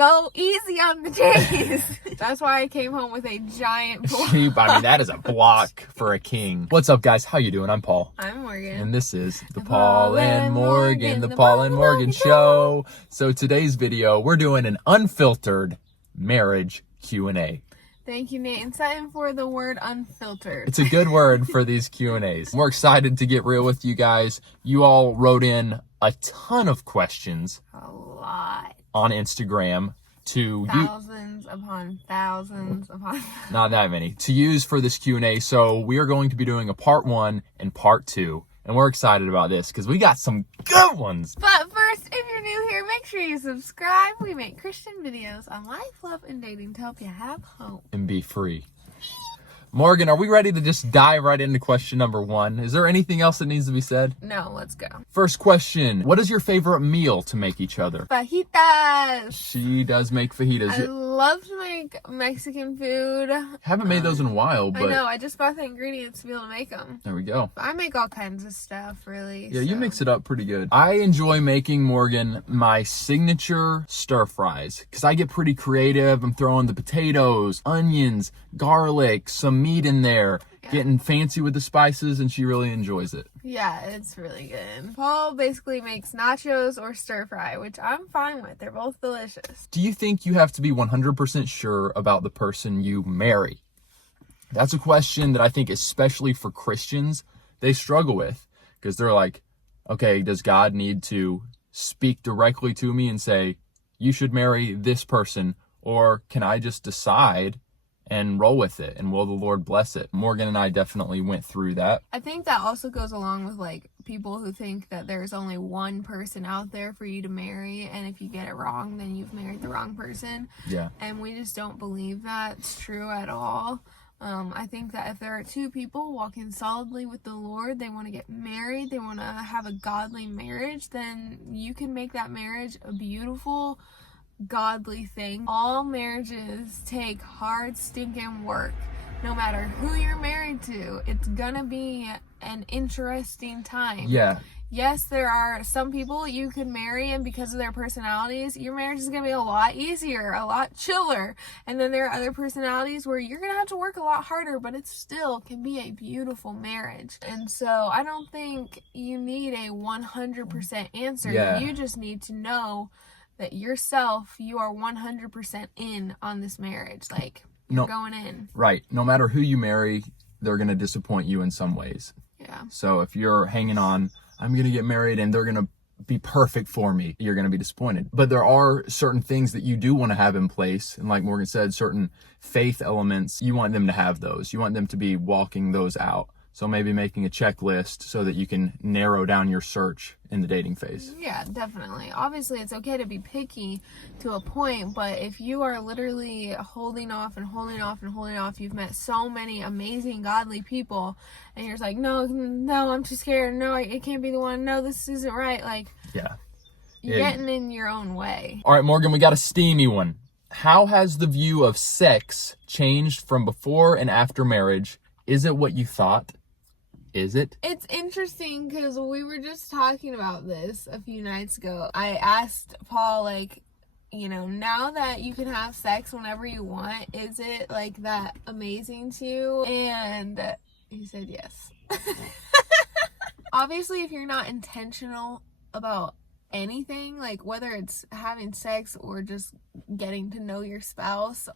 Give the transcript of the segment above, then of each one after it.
go easy on the J's. That's why I came home with a giant block. I mean, that is a block for a king. What's up, guys? How you doing? I'm Paul. I'm Morgan. And this is the Paul and Morgan, the Paul and Morgan Show. So today's video, we're doing an unfiltered marriage Q&A. Thank you, Nate and Sutton, for the word unfiltered. It's a good word for these Q&As. We're excited to get real with you guys. You all wrote in a ton of questions. A lot. On Instagram to thousands upon thousands upon not that many to use for this Q&A. So we are going to be doing a part 1 and part 2, and we're excited about this because we got some good ones. But first, if you're new here, make sure you subscribe. We make Christian videos on life, love, and dating to help you have hope and be free. Morgan, are we ready to just dive right into question number 1? Is there anything else that needs to be said? No, let's go. First question. What is your favorite meal to make each other? Fajitas. She does make fajitas. I love to make Mexican food. Haven't made those in a while, but... I know, I just bought the ingredients to be able to make them. There we go. I make all kinds of stuff, really. Yeah, you mix it up pretty good. I enjoy making, Morgan, my signature stir fries because I get pretty creative. I'm throwing the potatoes, onions, garlic, some meat in there, getting fancy with the spices, and she really enjoys it. Yeah, it's really good. Paul basically makes nachos or stir fry, which I'm fine with. They're both delicious. Do you think you have to be 100% sure about the person you marry? That's a question that I think, especially for Christians, they struggle with because they're like, okay, does God need to speak directly to me and say, you should marry this person, or can I just decide and roll with it, and will the Lord bless it? Morgan and I definitely went through that. I think that also goes along with like people who think that there's only one person out there for you to marry, and if you get it wrong, then you've married the wrong person. Yeah. And we just don't believe that's true at all. I think that if there are two people walking solidly with the Lord, they want to get married, they want to have a godly marriage, then you can make that marriage a beautiful, godly thing. All marriages take hard stinking work. No matter who you're married to, it's gonna be an interesting time. Yeah. Yes, there are some people you can marry, and because of their personalities, your marriage is gonna be a lot easier, a lot chiller. And then there are other personalities where you're gonna have to work a lot harder, but it still can be a beautiful marriage. And so I don't think you need a 100% answer. Yeah. You just need to know that yourself, you are 100% in on this marriage. Like, you're going in. Right. No matter who you marry, they're going to disappoint you in some ways. Yeah. So if you're hanging on, I'm going to get married and they're going to be perfect for me, you're going to be disappointed. But there are certain things that you do want to have in place. And like Morgan said, certain faith elements, you want them to have those. You want them to be walking those out. So maybe making a checklist so that you can narrow down your search in the dating phase. Yeah, definitely. Obviously, it's okay to be picky to a point, but if you are literally holding off and holding off and holding off, you've met so many amazing, godly people, and you're just like, no, I'm too scared. No, it can't be the one. No, this isn't right. Like, yeah, you're getting in your own way. All right, Morgan, we got a steamy one. How has the view of sex changed from before and after marriage? Is it what you thought? Is it? It's interesting because we were just talking about this a few nights ago. I asked Paul, like, you know, now that you can have sex whenever you want, is it like that amazing to you? And he said yes. Obviously, if you're not intentional about anything, like whether it's having sex or just getting to know your spouse,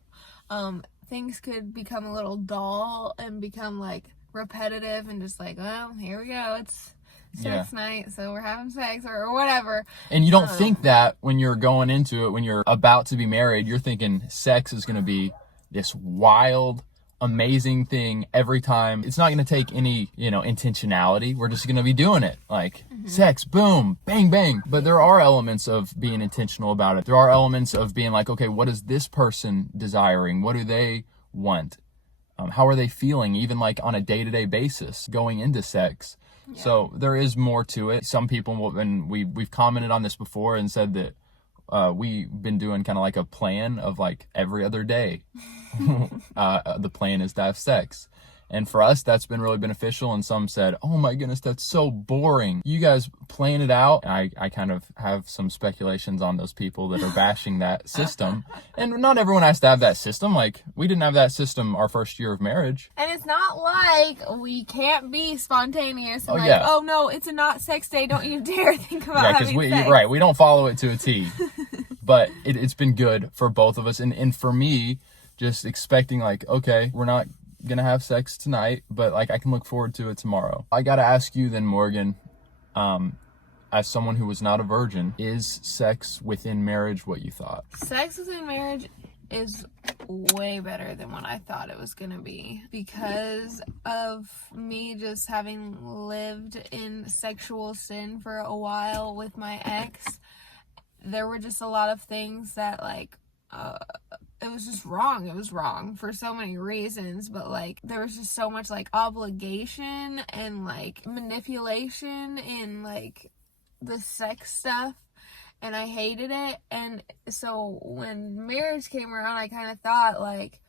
things could become a little dull and become like repetitive and just like, well, here we go, it's sex night, so we're having sex or whatever. And you don't think that when you're going into it, when you're about to be married, you're thinking sex is going to be this wild, amazing thing every time. It's not going to take any, intentionality. We're just going to be doing it like sex, boom, bang, bang. But there are elements of being intentional about it. There are elements of being like, okay, what is this person desiring? What do they want? How are they feeling, even like on a day-to-day basis going into sex? Yeah. So there is more to it. Some people, and we've commented on this before and said that we've been doing kind of like a plan of like every other day. The plan is to have sex. And for us, that's been really beneficial. And some said, oh my goodness, that's so boring. You guys plan it out. I kind of have some speculations on those people that are bashing that system. And not everyone has to have that system. Like, we didn't have that system our first year of marriage. And it's not like we can't be spontaneous and oh no, it's a not sex day. Don't you dare think about having sex. Right, we don't follow it to a T. But it's been good for both of us. And for me, just expecting like, okay, we're not gonna have sex tonight, but like I can look forward to it tomorrow. I gotta ask you then, Morgan, as someone who was not a virgin, is sex within marriage what you thought? Sex within marriage is way better than what I thought it was gonna be, because of me just having lived in sexual sin for a while with my ex. There were just a lot of things that like it was just wrong. It was wrong for so many reasons, but like there was just so much like obligation and like manipulation in like the sex stuff, and I hated it. And so when marriage came around, I kind of thought like,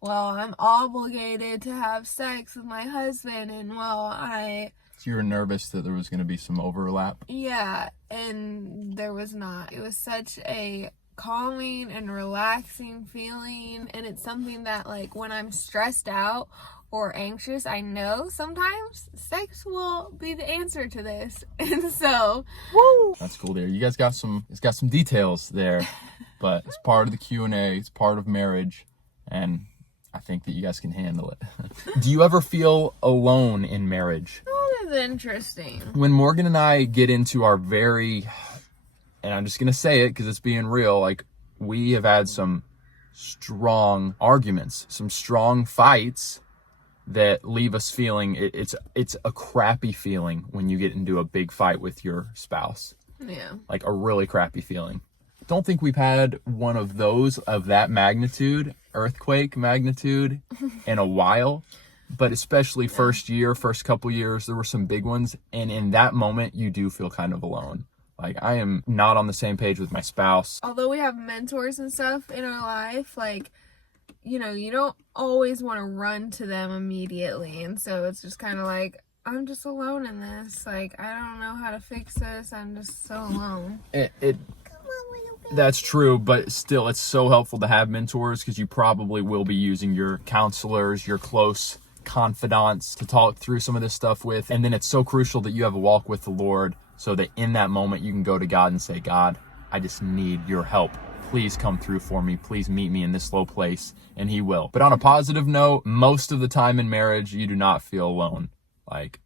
well, I'm obligated to have sex with my husband, and So you were nervous that there was going to be some overlap? Yeah, and there was not. It was such a calming and relaxing feeling, and it's something that like when I'm stressed out or anxious, I know sometimes sex will be the answer to this. And so that's cool there. You guys got some details there, but it's part of the Q&A, it's part of marriage, and I think that you guys can handle it. Do you ever feel alone in marriage? Oh, that's interesting. When Morgan and I get into our and I'm just going to say it because it's being real, like we have had some strong arguments, some strong fights that leave us feeling it's a crappy feeling when you get into a big fight with your spouse. Yeah. Like a really crappy feeling. Don't think we've had one of those of that magnitude, earthquake magnitude, in a while. But especially first couple years, there were some big ones. And in that moment, you do feel kind of alone. Like, I am not on the same page with my spouse. Although we have mentors and stuff in our life, like, you know, you don't always want to run to them immediately. And so it's just kind of like, I'm just alone in this. Like, I don't know how to fix this. I'm just so alone. That's true, but still, it's so helpful to have mentors because you probably will be using your counselors, your close confidants to talk through some of this stuff with. And then it's so crucial that you have a walk with the Lord so that in that moment you can go to God and say, God, I just need your help. Please come through for me. Please meet me in this low place. And he will. But on a positive note, most of the time in marriage, you do not feel alone. Like,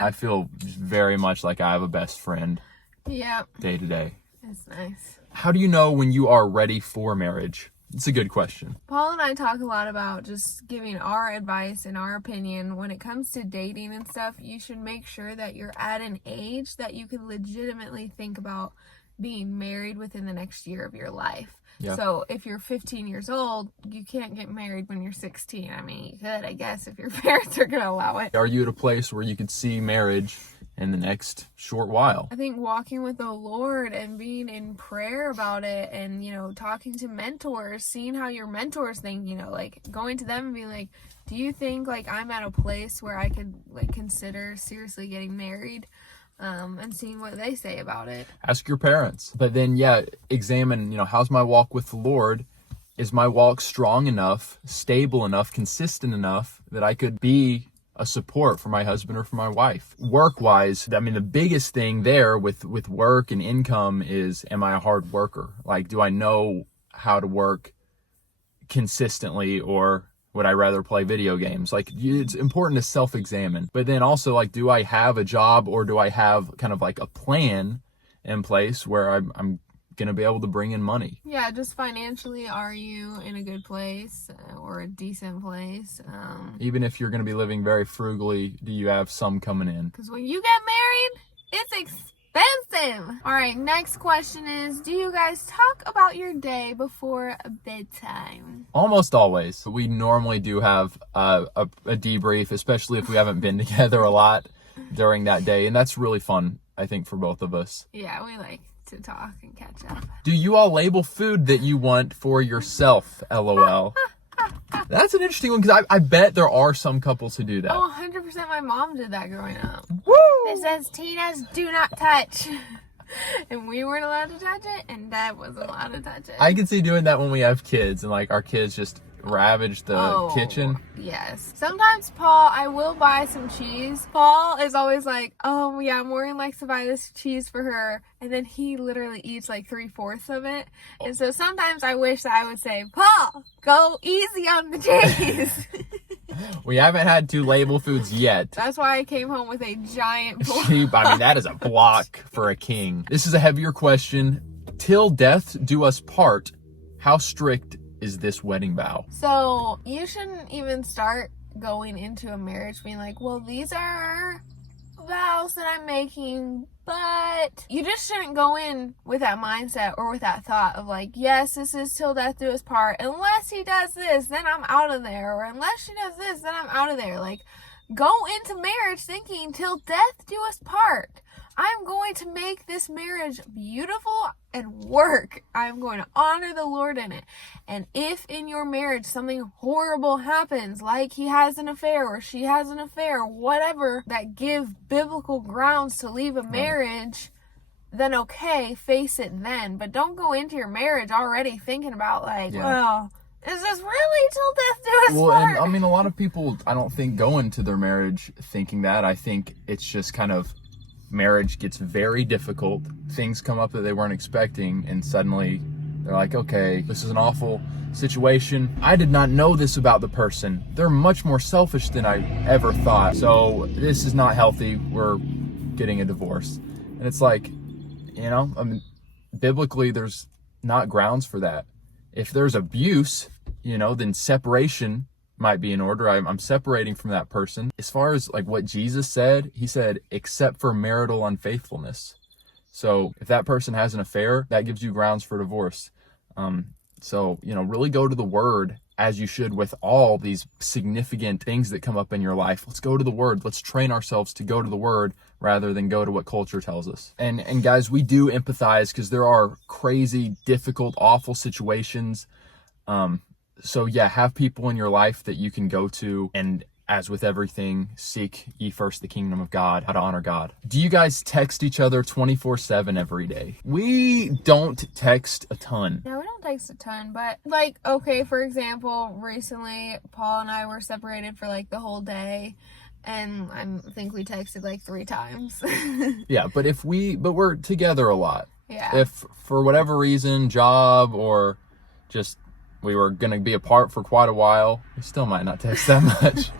I feel very much like I have a best friend. Yeah. Day to day. It's nice. How do you know when you are ready for marriage? It's a good question. Paul and I talk a lot about just giving our advice and our opinion. When it comes to dating and stuff, you should make sure that you're at an age that you could legitimately think about being married within the next year of your life. Yeah. So if you're 15 years old, you can't get married when you're 16. I mean, you could, I guess, if your parents are going to allow it. Are you at a place where you could see marriage in the next short while? I think walking with the Lord and being in prayer about it, and, you know, talking to mentors, seeing how your mentors think, you know, like going to them and being like, do you think like I'm at a place where I could like consider seriously getting married? And seeing what they say about it. Ask your parents. But then, examine, how's my walk with the Lord? Is my walk strong enough, stable enough, consistent enough that I could be a support for my husband or for my wife? Work-wise, I mean, the biggest thing there with work and income is, am I a hard worker? Like, do I know how to work consistently, or would I rather play video games? Like, it's important to self-examine. But then also, like, do I have a job, or do I have kind of like a plan in place where I'm going to be able to bring in money? Yeah, just financially, are you in a good place or a decent place? Even if you're going to be living very frugally, do you have some coming in? Because when you get married, it's expensive. All right, next question is, do you guys talk about your day before bedtime? Almost always. We normally do have a debrief, especially if we haven't been together a lot during that day. And that's really fun, I think, for both of us. Yeah, we like to talk and catch up. Do you all label food that you want for yourself? LOL. That's an interesting one because I bet there are some couples who do that. Oh, 100% my mom did that growing up. Woo! It says Tina's do not touch. And we weren't allowed to touch it, and Dad wasn't allowed to touch it. I can see doing that when we have kids and like our kids just ravage the kitchen. Yes. Sometimes I will buy some cheese. Paul is always like, oh yeah, Morgan likes to buy this cheese for her. And then he literally eats like 3/4 of it. And so sometimes I wish that I would say, Paul, go easy on the cheese. We haven't had to label foods yet. That's why I came home with a giant block. I mean, that is a block for a king. This is a heavier question. Till death do us part, how strict is this wedding vow? So you shouldn't even start going into a marriage being like, well, these are vows that I'm making, but you just shouldn't go in with that mindset or with that thought of like, yes, this is till death do us part. Unless he does this, then I'm out of there. Or unless she does this, then I'm out of there. Like, go into marriage thinking till death do us part. I'm going to make this marriage beautiful and work. I'm going to honor the Lord in it. And if in your marriage something horrible happens, like he has an affair or she has an affair, whatever, that give biblical grounds to leave a marriage, then okay, face it then. But don't go into your marriage already thinking about like, well, is this really till death do us part? And I mean, a lot of people, I don't think, go into their marriage thinking that. I think it's just kind of marriage gets very difficult. Things come up that they weren't expecting, and suddenly they're like, okay, this is an awful situation. I did not know this about the person. They're much more selfish than I ever thought. So this is not healthy. We're getting a divorce. And it's like, you know, I mean, biblically, there's not grounds for that. If there's abuse, you know, then separation might be in order. I'm separating from that person. As far as like what Jesus said, he said, except for marital unfaithfulness. So if that person has an affair, that gives you grounds for divorce. So, you know, really go to the word as you should with all these significant things that come up in your life. Let's go to the word. Let's train ourselves to go to the word rather than go to what culture tells us. And guys, we do empathize because there are crazy, difficult, awful situations. So yeah, have people in your life that you can go to, and as with everything, seek ye first the kingdom of God, how to honor God. Do you guys text each other 24/7 every day? We don't text a ton. No, we don't text a ton, but like, okay, for example, recently Paul and I were separated for like the whole day, and I think we texted like 3 times. Yeah, but we're together a lot. Yeah. If for whatever reason, job or just we were going to be apart for quite a while, we still might not text that much.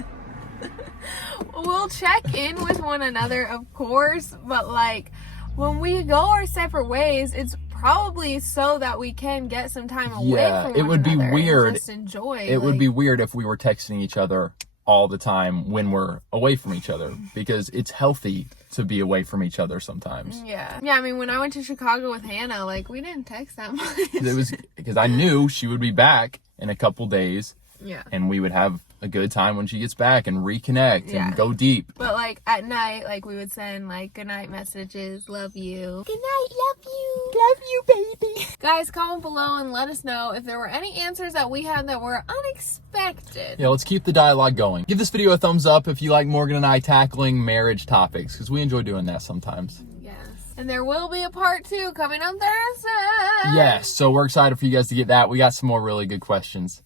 We'll check in with one another, of course, but like when we go our separate ways, it's probably so that we can get some time away from it one would be another weird. and just enjoy. It would be weird if we were texting each other all the time when we're away from each other, because it's healthy to be away from each other sometimes. Yeah, I mean, when I went to Chicago with Hannah, like, we didn't text that much. It was because I knew she would be back in a couple days. Yeah. And we would have a good time when she gets back and reconnect and go deep. But like at night, like we would send like goodnight messages, love you. Good night, love you. Love you, baby. Guys, comment below and let us know if there were any answers that we had that were unexpected. Yeah, let's keep the dialogue going. Give this video a thumbs up if you like Morgan and I tackling marriage topics, because we enjoy doing that sometimes. Yes. And there will be a part 2 coming on Thursday. Yes, so we're excited for you guys to get that. We got some more really good questions.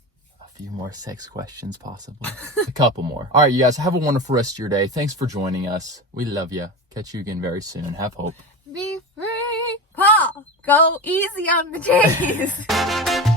Few more sex questions, possibly. A couple more. All right, you guys, have a wonderful rest of your day. Thanks for joining us. We love you. Catch you again very soon. Have hope. Be free. Paul, go easy on the cheese.